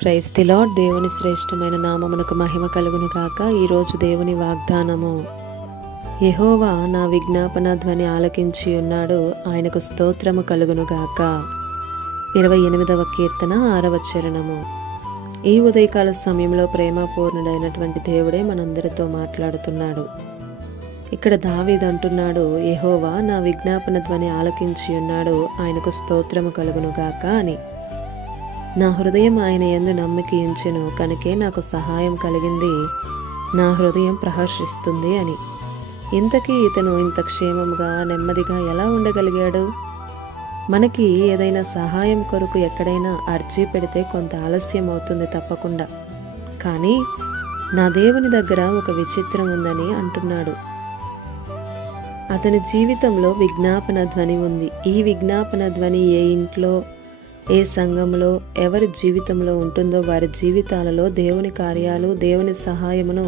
Praise the lord. దేవుని శ్రేష్టమైన నామమునకు మహిమ కలుగును గాక. ఈరోజు దేవుని వాగ్దానము. యెహోవా నా విజ్ఞాపన ధ్వని ఆలకించి ఉన్నాడు, ఆయనకు స్తోత్రము కలుగును గాక. 28వ కీర్తన 6వ చరణము. ఈ ఉదయకాల సమయంలో ప్రేమపూర్ణుడైనటువంటి దేవుడే మనందరితో మాట్లాడుతున్నాడు. ఇక్కడ దావీదు అంటున్నాడు, యెహోవా నా విజ్ఞాపన ధ్వని ఆలకించి ఉన్నాడు, ఆయనకు స్తోత్రము కలుగును గాక అని. నా హృదయం ఆయన యందు నమ్మిక ఉంచెను, కనుకే నాకు సహాయం కలిగింది, నా హృదయం ప్రహర్షిస్తుంది అని. ఇంతకీ ఇతను ఇంత క్షేమంగా నెమ్మదిగా ఎలా ఉండగలిగాడు? మనకి ఏదైనా సహాయం కొరకు ఎక్కడైనా అర్జీ పెడితే కొంత ఆలస్యం అవుతుంది తప్పకుండా, కానీ నా దేవుని దగ్గర ఒక విచిత్రం ఉందని అంటున్నాడు. అతని జీవితంలో విజ్ఞాపన ధ్వని ఉంది. ఈ విజ్ఞాపన ధ్వని ఏ ఇంట్లో, ఏ సంఘంలో, ఎవరి జీవితంలో ఉంటుందో వారి జీవితాలలో దేవుని కార్యాలు, దేవుని సహాయమును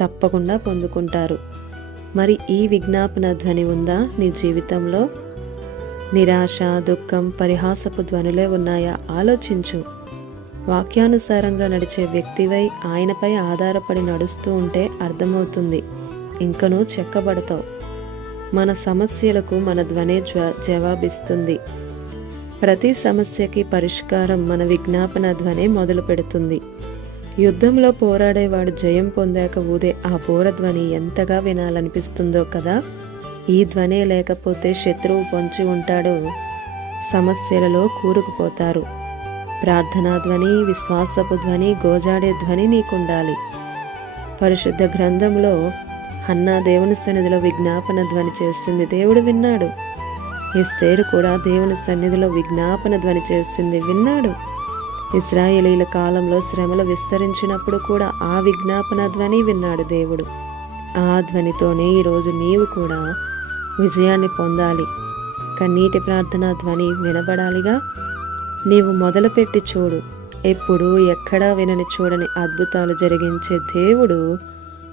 తప్పకుండా పొందుకుంటారు. మరి ఈ విజ్ఞాపన ధ్వని ఉందా నీ జీవితంలో? నిరాశ, దుఃఖం, పరిహాసపు ధ్వనులే ఉన్నాయా? ఆలోచించు. వాక్యానుసారంగా నడిచే వ్యక్తివై ఆయనపై ఆధారపడి నడుస్తూ ఉంటే అర్థమవుతుంది, ఇంకనూ చెక్కబడతావు. మన సమస్యలకు మన ధ్వనే జవాబిస్తుంది. ప్రతి సమస్యకి పరిష్కారం మన విజ్ఞాపన ధ్వనే మొదలు పెడుతుంది. యుద్ధంలో పోరాడేవాడు జయం పొందాక ఊదే ఆ బోరధ్వని ఎంతగా వినాలనిపిస్తుందో కదా. ఈ ధ్వనే లేకపోతే శత్రువు పొంచి ఉంటాడు, సమస్యలలో కూరుకుపోతారు. ప్రార్థనా ధ్వని, విశ్వాసపు ధ్వని, గోజాడే ధ్వని నీకుండాలి. పరిశుద్ధ గ్రంథంలో హన్నా దేవుని సన్నిధిలో విజ్ఞాపన ధ్వని చేసింది, దేవుడు విన్నాడు. ఎస్తేరు కూడా దేవుని సన్నిధిలో విజ్ఞాపన ధ్వని చేసింది, విన్నాడు. ఇశ్రాయేలీల కాలంలో శ్రమలు విస్తరించినప్పుడు కూడా ఆ విజ్ఞాపన ధ్వని విన్నాడు దేవుడు. ఆ ధ్వనితోనే ఈరోజు నీవు కూడా విజయాన్ని పొందాలి. కన్నీటి ప్రార్థనా ధ్వని వినబడాలిగా. నీవు మొదలుపెట్టి చూడు. ఎప్పుడు ఎక్కడా వినని చూడని అద్భుతాలు జరిగించే దేవుడు,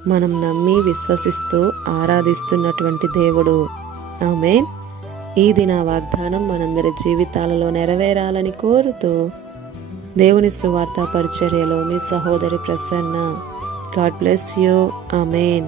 మనం నమ్మి విశ్వసిస్తూ ఆరాధిస్తున్నటువంటి దేవుడు. ఆమేన్. ఈ దిన వాగ్దానం మనందరి జీవితాలలో నెరవేరాలని కోరుతూ దేవుని సువార్త పరిచర్యలో మీ సహోదరి Prasanna. God bless you. Amen.